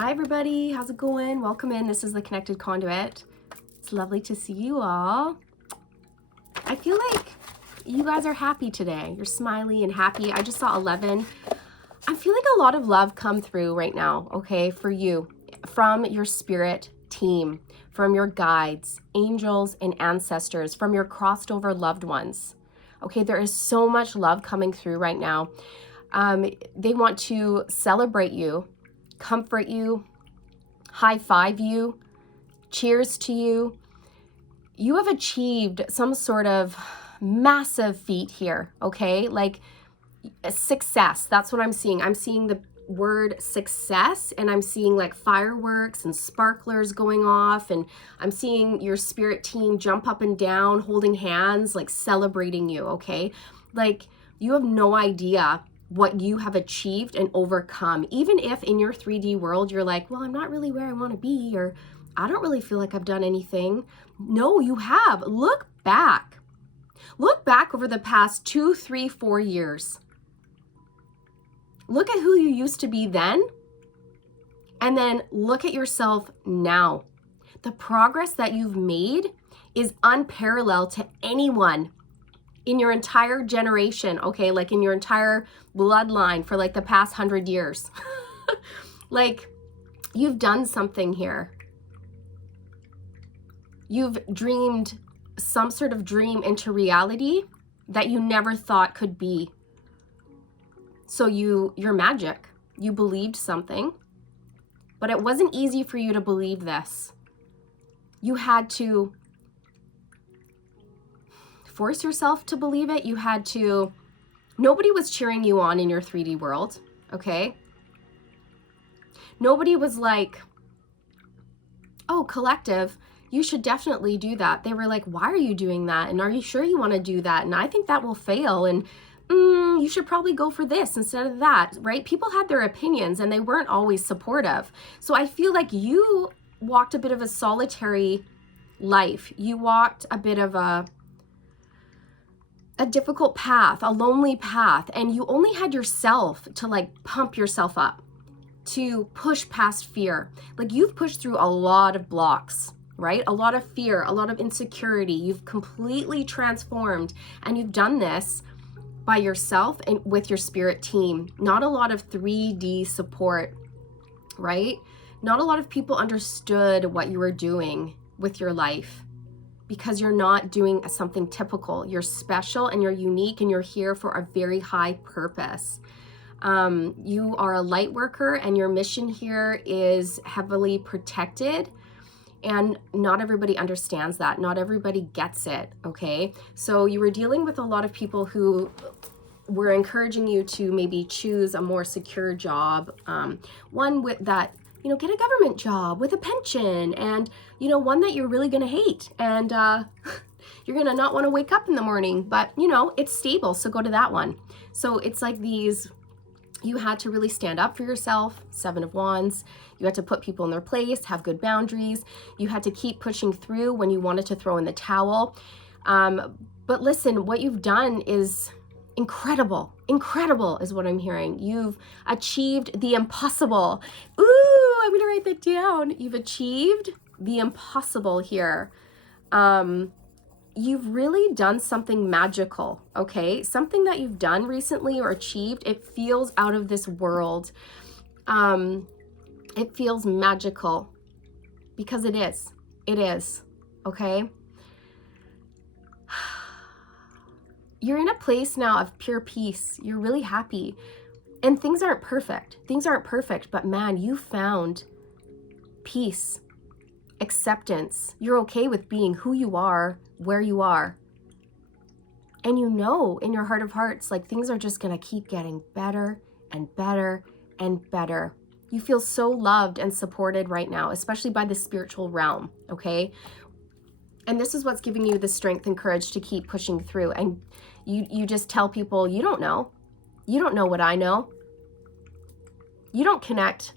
Hi everybody, how's it going? Welcome in. This is the Connected Conduit. It's lovely to see you all. I feel like you guys are happy today. You're smiley and happy. I just saw 11. I feel like a lot of love come through right now, okay, for you, from your spirit team, from your guides, angels, and ancestors, from your crossed over loved ones. Okay, there is so much love coming through right now. They want to celebrate you, comfort you, high five you, cheers to you. You have achieved some sort of massive feat here, okay? Like a success, that's what I'm seeing. I'm seeing the word success, and I'm seeing like fireworks and sparklers going off, and I'm seeing your spirit team jump up and down, holding hands, like celebrating you, okay? Like you have no idea what you have achieved and overcome. Even if in your 3D world, you're like, well, I'm not really where I want to be, or I don't really feel like I've done anything. No, you have. Look back. Look back over the past 2, 3, 4 years. Look at who you used to be then, and then look at yourself now. The progress that you've made is unparalleled to anyone in your entire generation, okay? Like in your entire bloodline for like the past 100 years. Like you've done something here. You've dreamed some sort of dream into reality that you never thought could be. So you're magic. You believed something, but it wasn't easy for you to believe this. You had to force yourself to believe it. You had to, nobody was cheering you on in your 3D world, okay? Nobody was like, oh, collective, you should definitely do that. They were like, why are you doing that? And are you sure you want to do that? And I think that will fail. And you should probably go for this instead of that, right? People had their opinions and they weren't always supportive. So I feel like you walked a bit of a solitary life. You walked a bit of a difficult path, a lonely path, and you only had yourself to like pump yourself up, to push past fear. Like you've pushed through a lot of blocks, right? A lot of fear, a lot of insecurity. You've completely transformed, and you've done this by yourself and with your spirit team. Not a lot of 3D support, right? Not a lot of people understood what you were doing with your life, because you're not doing something typical. You're special and you're unique, and you're here for a very high purpose. You are a light worker, and your mission here is heavily protected. And not everybody understands that. Not everybody gets it, okay? So you were dealing with a lot of people who were encouraging you to maybe choose a more secure job, one with that, get a government job with a pension, and, one that you're really gonna hate, and you're gonna not wanna wake up in the morning, but, it's stable, so go to that one. So it's like you had to really stand up for yourself, 7 of Wands. You had to put people in their place, have good boundaries. You had to keep pushing through when you wanted to throw in the towel. But listen, what you've done is incredible. Incredible is what I'm hearing. You've achieved the impossible. Ooh, I'm gonna write that down. You've achieved the impossible here. You've really done something magical, okay? Something that you've done recently or achieved, it feels out of this world. It feels magical, because it is, okay? You're in a place now of pure peace. You're really happy, and things aren't perfect. But man, you found peace, acceptance. You're okay with being who you are, where you are. And in your heart of hearts, like things are just gonna keep getting better and better and better. You feel so loved and supported right now, especially by the spiritual realm, okay? And this is what's giving you the strength and courage to keep pushing through. And you just tell people, you don't know. You don't know what I know. You don't connect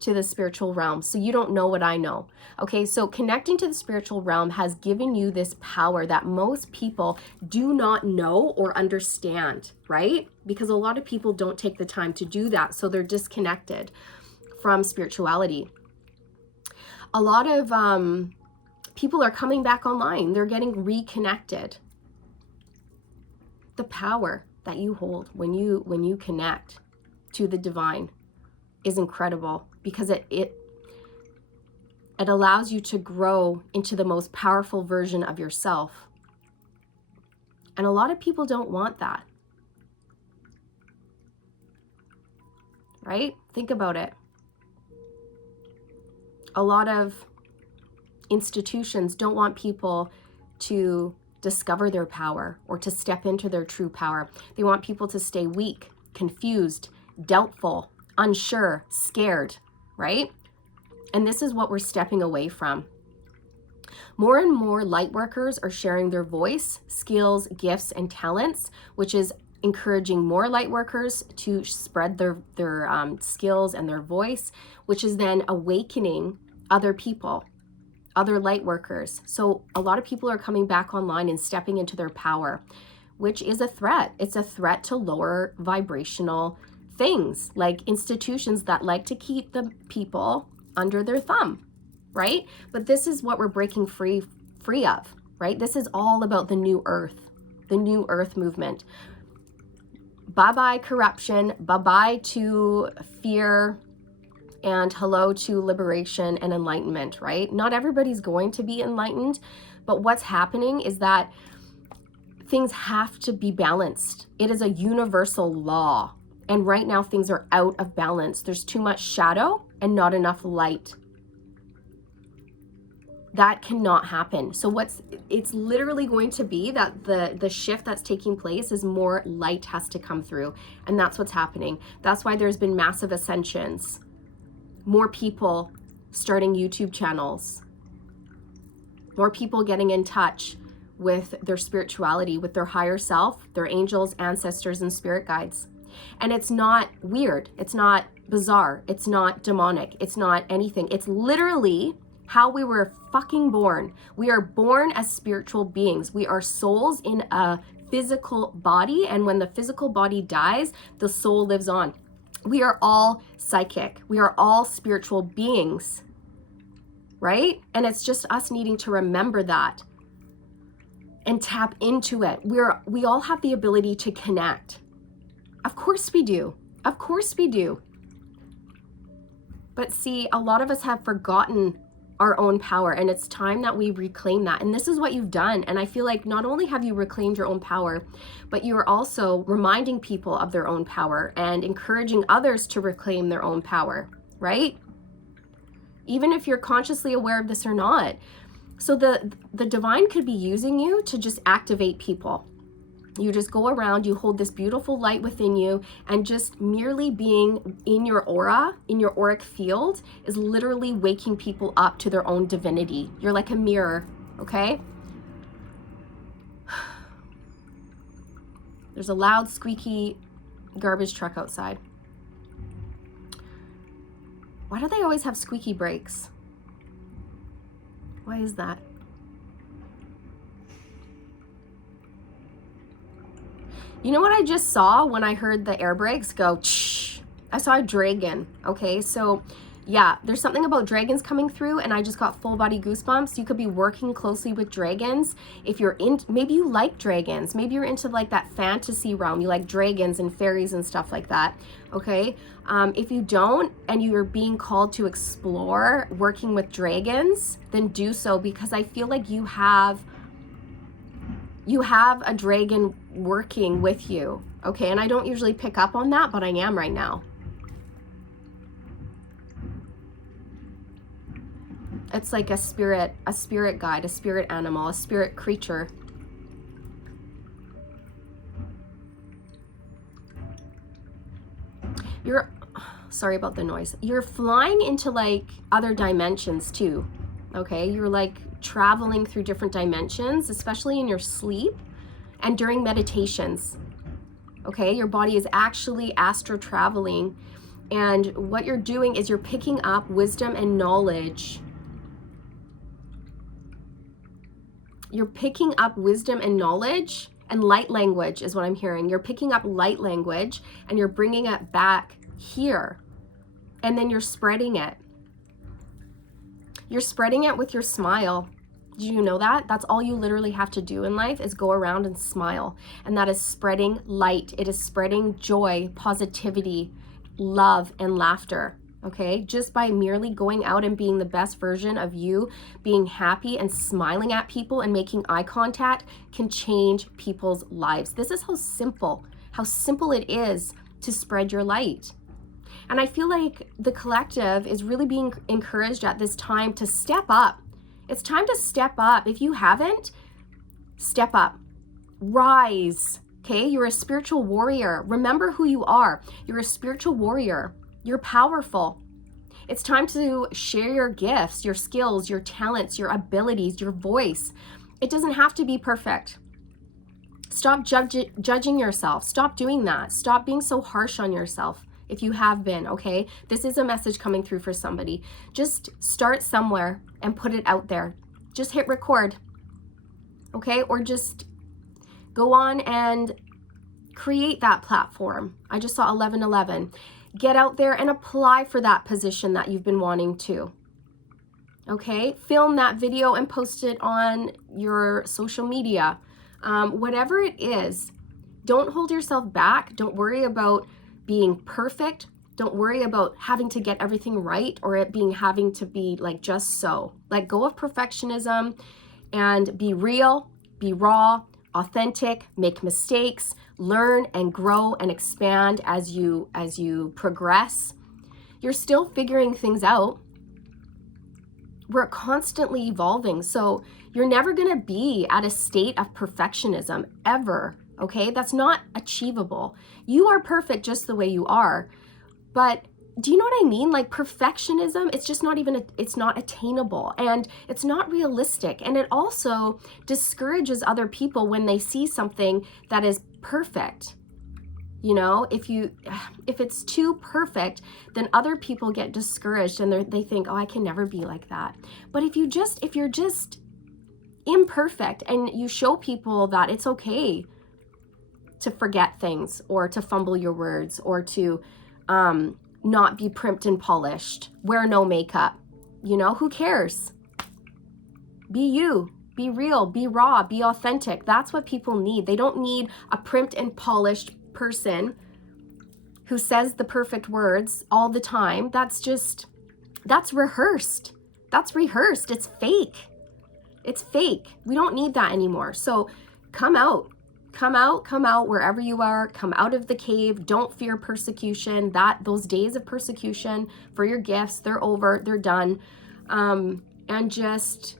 to the spiritual realm, so you don't know what I know. Okay, so connecting to the spiritual realm has given you this power that most people do not know or understand, right? Because a lot of people don't take the time to do that, so they're disconnected from spirituality. A lot of people are coming back online. They're getting reconnected. The power that you hold when you connect to the divine is incredible, because it allows you to grow into the most powerful version of yourself. And a lot of people don't want that. Right? Think about it. A lot of institutions don't want people to discover their power or to step into their true power. They want people to stay weak, confused, doubtful, unsure, scared, right? And this is what we're stepping away from. More and more light workers are sharing their voice, skills, gifts, and talents, which is encouraging more light workers to spread their skills and their voice, which is then awakening other people, other light workers. So a lot of people are coming back online and stepping into their power, which is a threat. It's a threat to lower vibrational things, like institutions that like to keep the people under their thumb, right? But this is what we're breaking free of, right? This is all about the new earth movement. Bye-bye corruption, bye-bye to fear, and hello to liberation and enlightenment, right? Not everybody's going to be enlightened, but what's happening is that things have to be balanced. It is a universal law. And right now things are out of balance. There's too much shadow and not enough light. That cannot happen. So it's literally going to be that the shift that's taking place is more light has to come through. And that's what's happening. That's why there's been massive ascensions. More people starting YouTube channels. More people getting in touch with their spirituality, with their higher self, their angels, ancestors, and spirit guides. And it's not weird. It's not bizarre. It's not demonic. It's not anything. It's literally how we were fucking born. We are born as spiritual beings. We are souls in a physical body. And when the physical body dies, the soul lives on. We are all psychic. We are all spiritual beings, right? And it's just us needing to remember that and tap into it. We all have the ability to connect. Of course we do. Of course we do. But see, a lot of us have forgotten our own power, and it's time that we reclaim that. And this is what you've done. And I feel like not only have you reclaimed your own power, but you are also reminding people of their own power and encouraging others to reclaim their own power, right? Even if you're consciously aware of this or not. So the divine could be using you to just activate people. You just go around, you hold this beautiful light within you, and just merely being in your aura, in your auric field, is literally waking people up to their own divinity. You're like a mirror, okay? There's a loud, squeaky garbage truck outside. Why do they always have squeaky brakes? Why is that? You know what I just saw when I heard the air brakes go, shh? I saw a dragon, okay? So yeah, there's something about dragons coming through, and I just got full body goosebumps. You could be working closely with dragons. If you're in, maybe you like dragons. Maybe you're into like that fantasy realm. You like dragons and fairies and stuff like that, okay? If you don't, and you're being called to explore working with dragons, then do so, because I feel like you have a dragon working with you, okay? And I don't usually pick up on that, but I am right now. It's like a spirit guide, a spirit animal, a spirit creature. Sorry about the noise. You're flying into like other dimensions too, okay? You're like traveling through different dimensions, especially in your sleep and during meditations, okay? Your body is actually astro traveling, and what you're doing is you're picking up wisdom and knowledge. You're picking up wisdom and knowledge, and light language is what I'm hearing. You're picking up light language and you're bringing it back here. and then you're spreading it. You're spreading it with your smile. Do you know that? That's all you literally have to do in life, is go around and smile. And that is spreading light. It is spreading joy, positivity, love, and laughter. Okay? Just by merely going out and being the best version of you, being happy and smiling at people and making eye contact can change people's lives. This is how simple it is to spread your light. And I feel like the collective is really being encouraged at this time to step up. It's time to step up. If you haven't, step up. Rise. Okay? You're a spiritual warrior. Remember who you are. You're a spiritual warrior. You're powerful. It's time to share your gifts, your skills, your talents, your abilities, your voice. It doesn't have to be perfect. Stop judging yourself. Stop doing that. Stop being so harsh on yourself. If you have been, okay? This is a message coming through for somebody. Just start somewhere and put it out there. Just hit record, okay? Or just go on and create that platform. I just saw 1111. Get out there and apply for that position that you've been wanting to, okay? Film that video and post it on your social media. Whatever it is, don't hold yourself back. Don't worry about being perfect. Don't worry about having to get everything right or it having to be like just so. Let go of perfectionism and be real, be raw, authentic, make mistakes, learn and grow and expand as you progress. You're still figuring things out. We're constantly evolving. So you're never going to be at a state of perfectionism ever. Okay, that's not achievable. You are perfect just the way you are. But do you know what I mean? Like perfectionism, it's just it's not attainable and it's not realistic. And it also discourages other people when they see something that is perfect. You know, if it's too perfect, then other people get discouraged and they think, oh, I can never be like that. But if you're just imperfect and you show people that it's okay to forget things or to fumble your words or to not be primped and polished, wear no makeup, you know, who cares? Be you, be real, be raw, be authentic. That's what people need. They don't need a primped and polished person who says the perfect words all the time. That's rehearsed. That's rehearsed. It's fake. It's fake. We don't need that anymore. So come out wherever you are. Come out of the cave. Don't fear persecution. Those days of persecution for your gifts, they're over, they're done. And just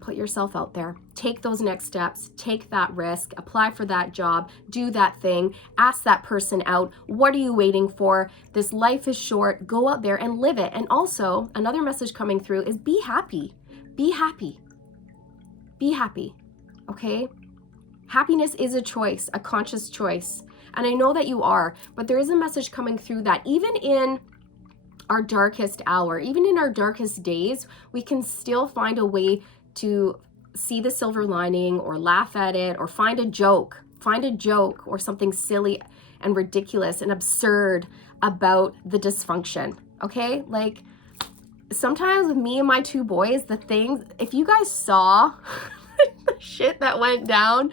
put yourself out there. Take those next steps. Take that risk. Apply for that job. Do that thing. Ask that person out. What are you waiting for? This life is short. Go out there and live it. And also, another message coming through is be happy. Be happy. Be happy. Okay? Happiness is a choice, a conscious choice. And I know that you are, but there is a message coming through that even in our darkest hour, even in our darkest days, we can still find a way to see the silver lining or laugh at it or find a joke or something silly and ridiculous and absurd about the dysfunction. Okay? Like sometimes with me and my two boys, the things, if you guys saw the shit that went down,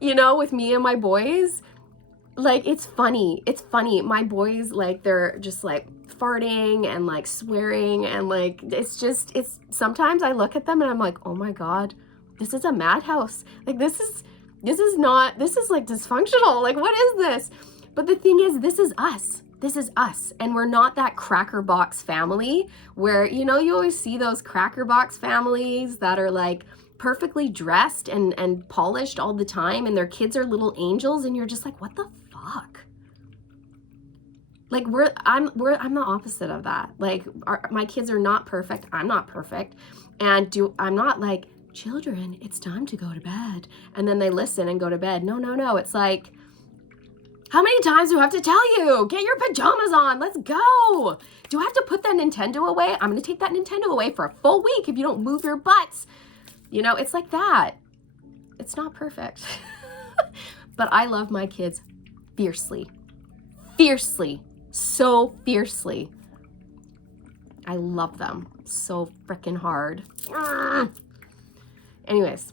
you know, with me and my boys, like it's funny. My boys, like they're just like farting and like swearing and like it's sometimes I look at them and I'm like, oh my God, this is a madhouse. Like this is like dysfunctional. Like what is this? But the thing is, this is us. This is us. And we're not that cracker box family where, you know, you always see those cracker box families that are like perfectly dressed and polished all the time and their kids are little angels and you're just like, what the fuck? Like I'm the opposite of that. Like my kids are not perfect. I'm not perfect. And I'm not like, children, it's time to go to bed. And then they listen and go to bed. No. It's like, how many times do I have to tell you? Get your pajamas on. Let's go. Do I have to put that Nintendo away? I'm going to take that Nintendo away for a full week if you don't move your butts. You know, it's like that. It's not perfect. But I love my kids fiercely. Fiercely. So fiercely. I love them so freaking hard. Anyways,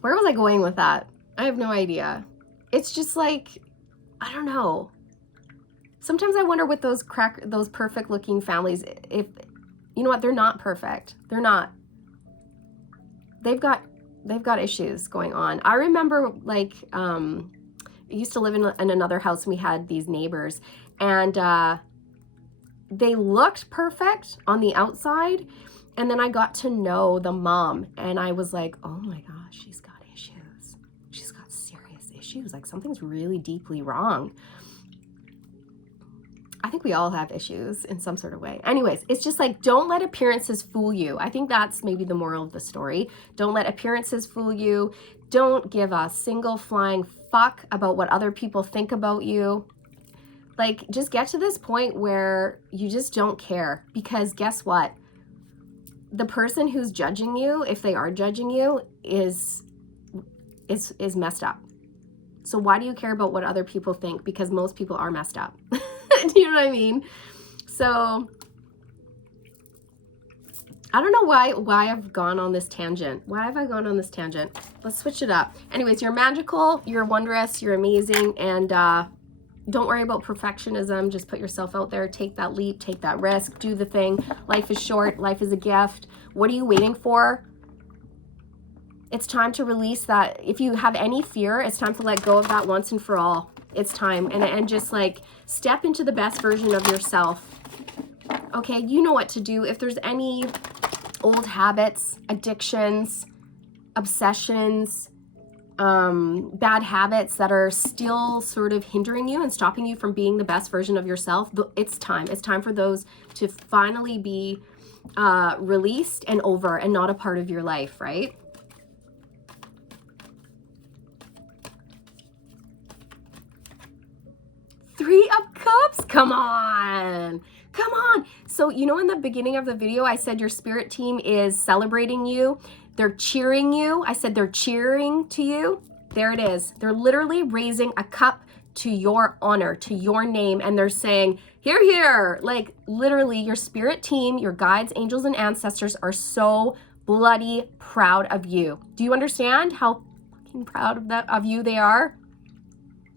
where was I going with that? I have no idea. It's just like, I don't know. Sometimes I wonder with those perfect looking families, if, you know what, they're not perfect. They're not. They've got issues going on. I remember, like, I used to live in another house, and we had these neighbors, and they looked perfect on the outside, and then I got to know the mom, and I was like, oh my gosh, she's got issues. She's got serious issues. Like, something's really deeply wrong. I think we all have issues in some sort of way. Anyways, it's just like, don't let appearances fool you. I think that's maybe the moral of the story. Don't let appearances fool you. Don't give a single flying fuck about what other people think about you. Like, just get to this point where you just don't care, because guess what? The person who's judging you, if they are judging you, is messed up. So why do you care about what other people think? Because most people are messed up. Do you know what I mean? So I don't know why I've gone on this tangent. Why have I gone on this tangent? Let's switch it up. Anyways, you're magical, you're wondrous, you're amazing, and don't worry about perfectionism. Just put yourself out there, take that leap, take that risk, do the thing. Life is short, life is a gift. What are you waiting for? It's time to release that. If you have any fear, it's time to let go of that once and for all. It's time, and just like step into the best version of yourself. Okay, you know what to do. If there's any old habits, addictions, obsessions, bad habits that are still sort of hindering you and stopping you from being the best version of yourself, it's time. It's time for those to finally be released and over and not a part of your life, right? Three of Cups, come on. Come on. So, you know, in the beginning of the video, I said your spirit team is celebrating you. They're cheering you. I said they're cheering to you. There it is. They're literally raising a cup to your honor, to your name. And they're saying, here, here. Like, literally, your spirit team, your guides, angels, and ancestors are so bloody proud of you. Do you understand how fucking proud of you they are?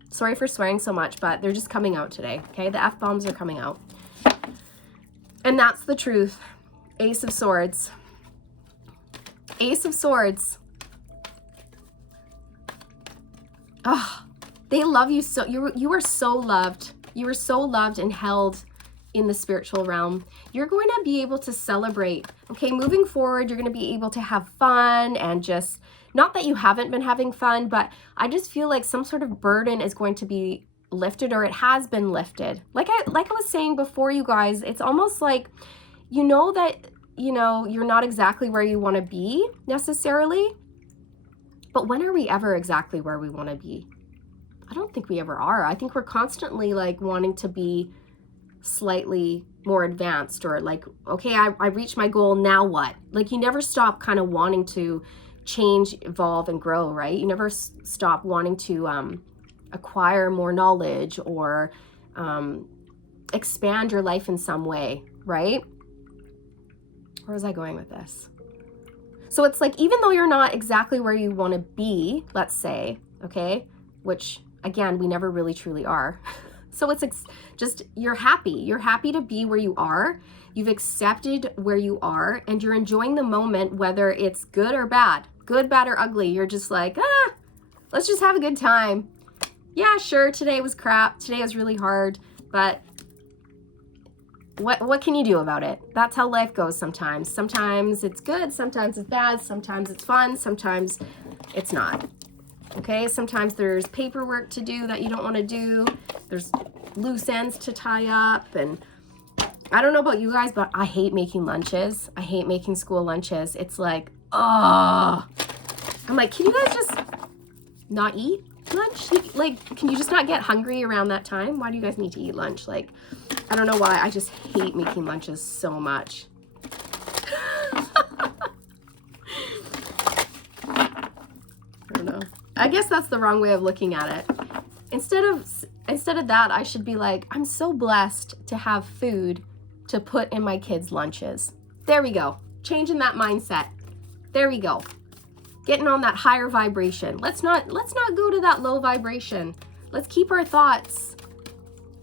Sorry for swearing so much, but they're just coming out today, okay? The F-bombs are coming out. And that's the truth. Ace of Swords. Ace of Swords. Oh, they love you so. You are so loved. You are so loved and held in the spiritual realm. You're going to be able to celebrate, okay? Moving forward, you're going to be able to have fun and just, not that you haven't been having fun, but I just feel like some sort of burden is going to be lifted, or it has been lifted. Like I was saying before, you guys, it's almost like, you know that, you know, you're not exactly where you want to be necessarily, but when are we ever exactly where we want to be? I don't think we ever are. I think we're constantly like wanting to be slightly more advanced, or like, okay, I reached my goal, now what? Like, you never stop kind of wanting to change, evolve, and grow, right? You never stop wanting to acquire more knowledge or expand your life in some way, right? Where was I going with this? So it's like, even though you're not exactly where you want to be, let's say, okay, which again, we never really truly are. So it's just, you're happy to be where you are. You've accepted where you are, and you're enjoying the moment, whether it's good or bad, good, bad, or ugly. You're just like, let's just have a good time. Yeah, sure, today was crap. Today was really hard, but what can you do about it? That's how life goes sometimes. Sometimes it's good, sometimes it's bad, sometimes it's fun, sometimes it's not. Okay, sometimes there's paperwork to do that you don't want to do. There's loose ends to tie up, and I don't know about you guys, but I hate making lunches. I hate making school lunches. It's like, oh, I'm like, can you guys just not eat lunch? Like, can you just not get hungry around that time? Why do you guys need to eat lunch? Like, I don't know why. I just hate making lunches so much. I don't know. I guess that's the wrong way of looking at it. Instead of that, I should be like, I'm so blessed to have food to put in my kids' lunches. There we go. Changing that mindset. There we go. Getting on that higher vibration. Let's not go to that low vibration. Let's keep our thoughts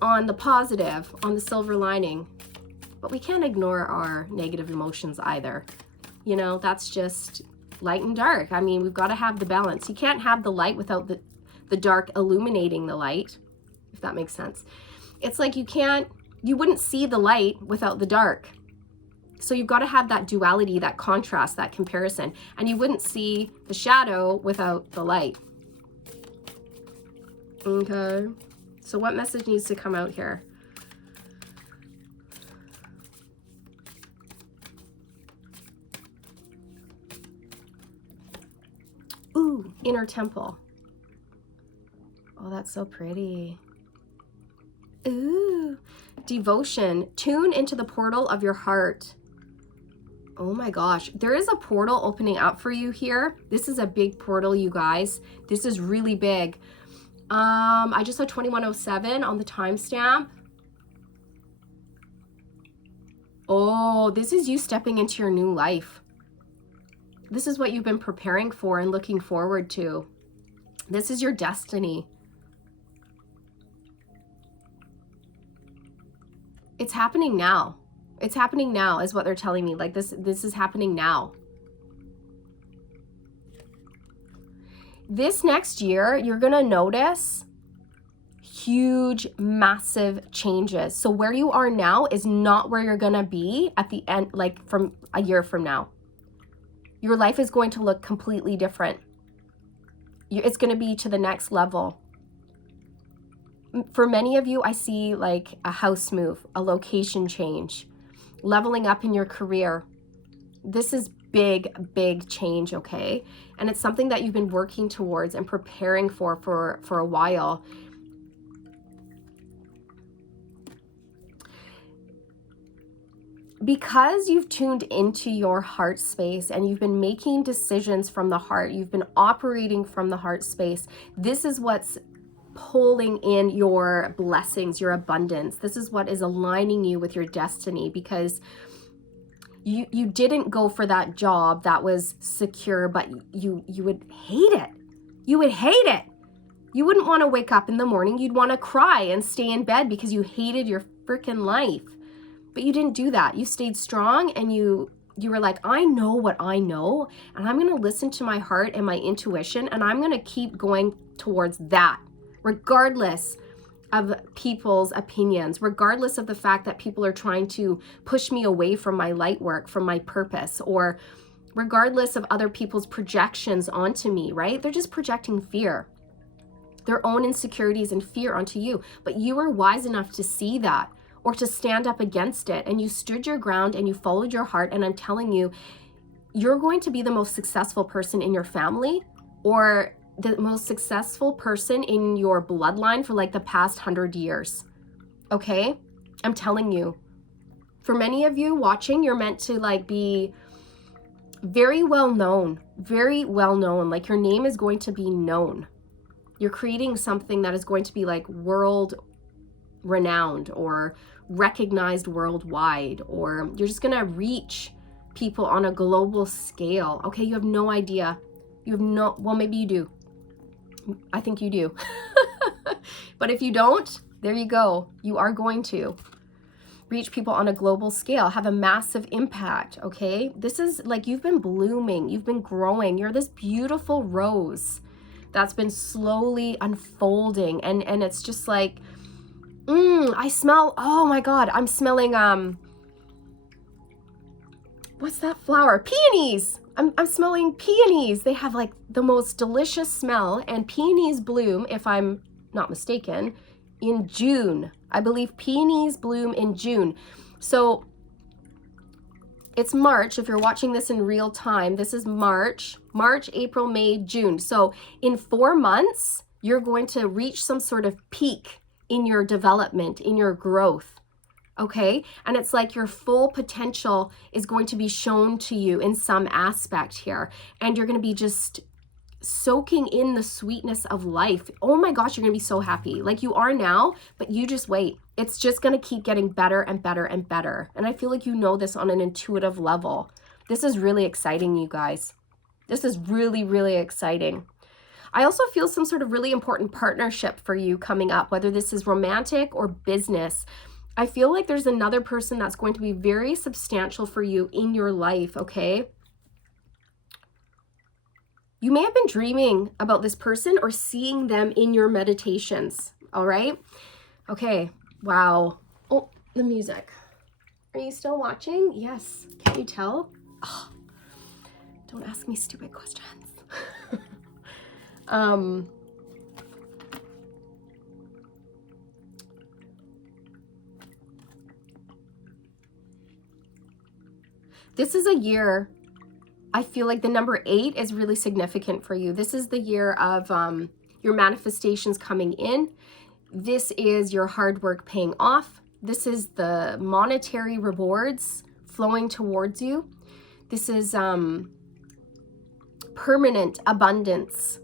on the positive, on the silver lining. But we can't ignore our negative emotions either. You know, that's just light and dark. I mean, we've got to have the balance. You can't have the light without the dark illuminating the light, if that makes sense. It's like you wouldn't see the light without the dark. So you've got to have that duality, that contrast, that comparison. And you wouldn't see the shadow without the light. Okay. So what message needs to come out here? Ooh, inner temple. Oh, that's so pretty. Ooh, devotion. Tune into the portal of your heart. Oh my gosh, there is a portal opening up for you here. This is a big portal, you guys. This is really big. I just saw 2107 on the timestamp. Oh, this is you stepping into your new life. This is what you've been preparing for and looking forward to. This is your destiny. It's happening now. It's happening now is what they're telling me. Like this is happening now. This next year, you're going to notice huge, massive changes. So where you are now is not where you're going to be at the end, like from a year from now. Your life is going to look completely different. It's going to be to the next level. For many of you, I see like a house move, a location change, leveling up in your career. This is big change, okay? And it's something that you've been working towards and preparing for a while. Because you've tuned into your heart space and you've been making decisions from the heart, you've been operating from the heart space, this is what's pulling in your blessings, your abundance. This is what is aligning you with your destiny, because you didn't go for that job that was secure, but you would hate it. You would hate it. You wouldn't want to wake up in the morning. You'd want to cry and stay in bed because you hated your freaking life. But you didn't do that. You stayed strong and you were like, I know what I know, and I'm going to listen to my heart and my intuition, and I'm going to keep going towards that, regardless of people's opinions, regardless of the fact that people are trying to push me away from my light work, from my purpose, or regardless of other people's projections onto me, right? They're just projecting fear, their own insecurities and fear onto you. But you were wise enough to see that, or to stand up against it, and you stood your ground and you followed your heart. And I'm telling you, you're going to be the most successful person in your family, or the most successful person in your bloodline for like the past 100 years. Okay? I'm telling you. For many of you watching, you're meant to like be very well known, like your name is going to be known. You're creating something that is going to be like world renowned or recognized worldwide, or you're just gonna reach people on a global scale. Okay, you have no idea. Well, maybe you do. I think you do. But if you don't, there you go. You are going to reach people on a global scale, have a massive impact, okay? This is like you've been blooming, you've been growing. You're this beautiful rose that's been slowly unfolding, and it's just like, I smell, oh my God, I'm smelling, what's that flower? Peonies. I'm smelling peonies. They have like the most delicious smell, and peonies bloom, if I'm not mistaken, in June. I believe peonies bloom in June. So it's March. If you're watching this in real time, this is March, April, May, June. So in 4 months, you're going to reach some sort of peak in your development, in your growth, okay? And it's like your full potential is going to be shown to you in some aspect here. And you're going to be just soaking in the sweetness of life. Oh my gosh, you're gonna be so happy. Like you are now, but you just wait. It's just gonna keep getting better and better and better. And I feel like you know this on an intuitive level. This is really exciting, you guys. This is really, really exciting. I also feel some sort of really important partnership for you coming up, whether this is romantic or business. I feel like there's another person that's going to be very substantial for you in your life, okay? You may have been dreaming about this person or seeing them in your meditations, all right? Okay, wow. Oh, the music. Are you still watching? Yes. Can't you tell? Oh, don't ask me stupid questions. This is a year, I feel like the number 8 is really significant for you. This is the year of your manifestations coming in. This is your hard work paying off. This is the monetary rewards flowing towards you. This is permanent abundance,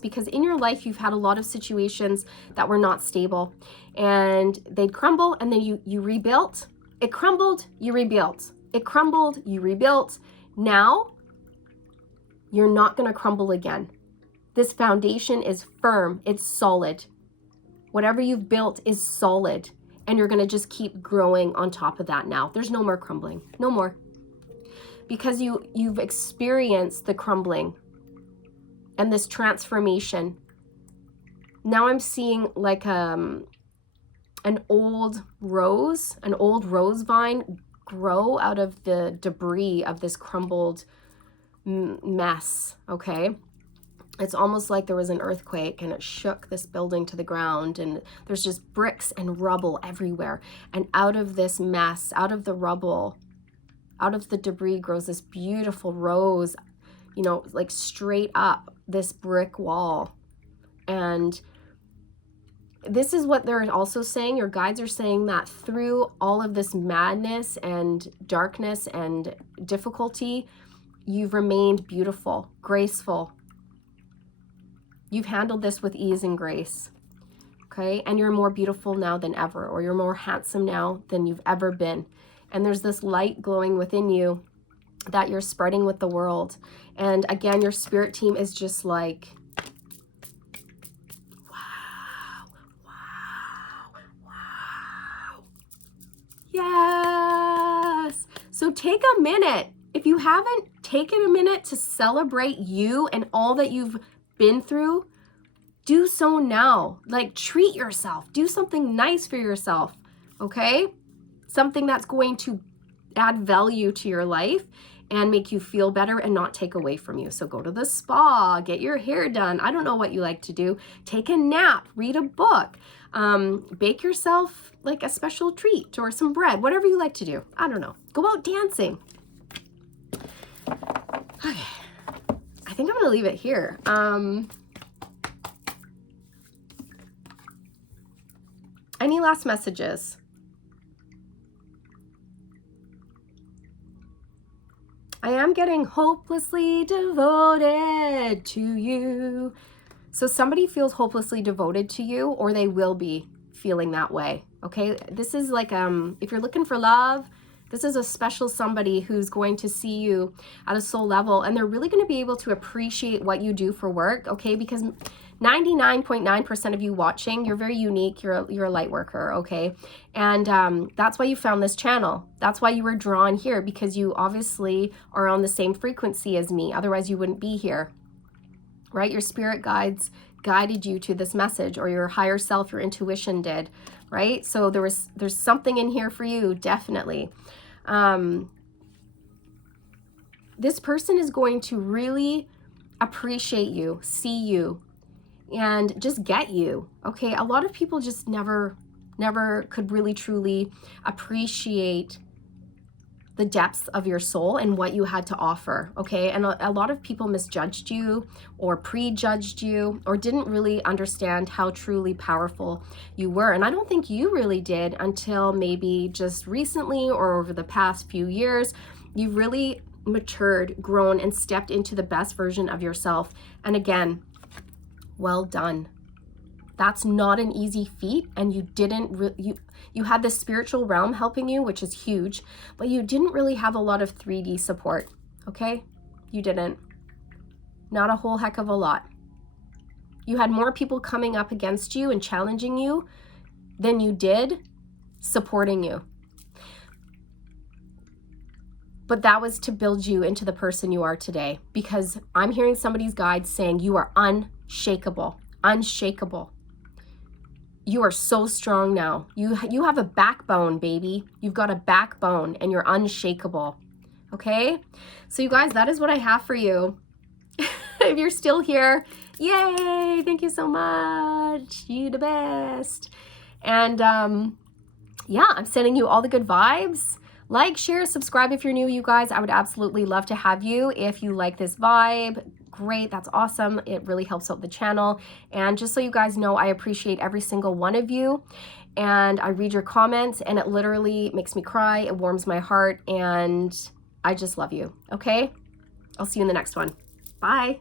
because in your life you've had a lot of situations that were not stable and they'd crumble, and then you rebuilt. It crumbled, you rebuilt. It crumbled, you rebuilt. Now you're not going to crumble again. This foundation is firm, it's solid. Whatever you've built is solid, and you're going to just keep growing on top of that now. There's no more crumbling, no more. Because you've experienced the crumbling and this transformation. Now I'm seeing like an old rose vine grow out of the debris of this crumbled mess, okay? It's almost like there was an earthquake and it shook this building to the ground, and there's just bricks and rubble everywhere. And out of this mess, out of the rubble, out of the debris grows this beautiful rose, you know, like straight up this brick wall. And this is what they're also saying. Your guides are saying that through all of this madness and darkness and difficulty, you've remained beautiful, graceful. You've handled this with ease and grace, okay? And you're more beautiful now than ever, or you're more handsome now than you've ever been. And there's this light glowing within you that you're spreading with the world. And again, your spirit team is just like, wow, wow, wow. Yes. So take a minute. If you haven't taken a minute to celebrate you and all that you've been through, do so now. Like, treat yourself. Do something nice for yourself, okay? Something that's going to add value to your life and make you feel better and not take away from you. So go to the spa, get your hair done. I don't know what you like to do. Take a nap, read a book, bake yourself like a special treat or some bread, whatever you like to do. I don't know. Go out dancing. Okay. I think I'm going to leave it here. Any last messages? I am getting hopelessly devoted to you. So somebody feels hopelessly devoted to you, or they will be feeling that way. Okay. This is like, if you're looking for love, this is a special somebody who's going to see you at a soul level, and they're really going to be able to appreciate what you do for work, okay? Because 99.9% of you watching, you're very unique. You're a light worker, okay? And that's why you found this channel. That's why you were drawn here, because you obviously are on the same frequency as me. Otherwise, you wouldn't be here, right? Your spirit guides guided you to this message, or your higher self, your intuition did, right? So there's something in here for you, definitely. This person is going to really appreciate you, see you, and just get you, okay? A lot of people just never could really truly appreciate the depths of your soul and what you had to offer, okay? And a lot of people misjudged you or prejudged you or didn't really understand how truly powerful you were. And I don't think you really did until maybe just recently or over the past few years. You've really matured, grown, and stepped into the best version of yourself. And again, well done. That's not an easy feat, and you didn't you had the spiritual realm helping you, which is huge, but you didn't really have a lot of 3D support, okay? You didn't. Not a whole heck of a lot. You had more people coming up against you and challenging you than you did supporting you. But that was to build you into the person you are today, because I'm hearing somebody's guide saying you are unshakable, unshakable. You are so strong now. You have a backbone, baby. You've got a backbone and you're unshakable. Okay? So you guys, that is what I have for you. If you're still here, yay, thank you so much. You the best. And yeah, I'm sending you all the good vibes. Like, share, subscribe if you're new, you guys. I would absolutely love to have you. If you like this vibe, great, that's awesome. It really helps out the channel. And just so you guys know, I appreciate every single one of you. And I read your comments, and it literally makes me cry. It warms my heart, and I just love you, okay? I'll see you in the next one. Bye.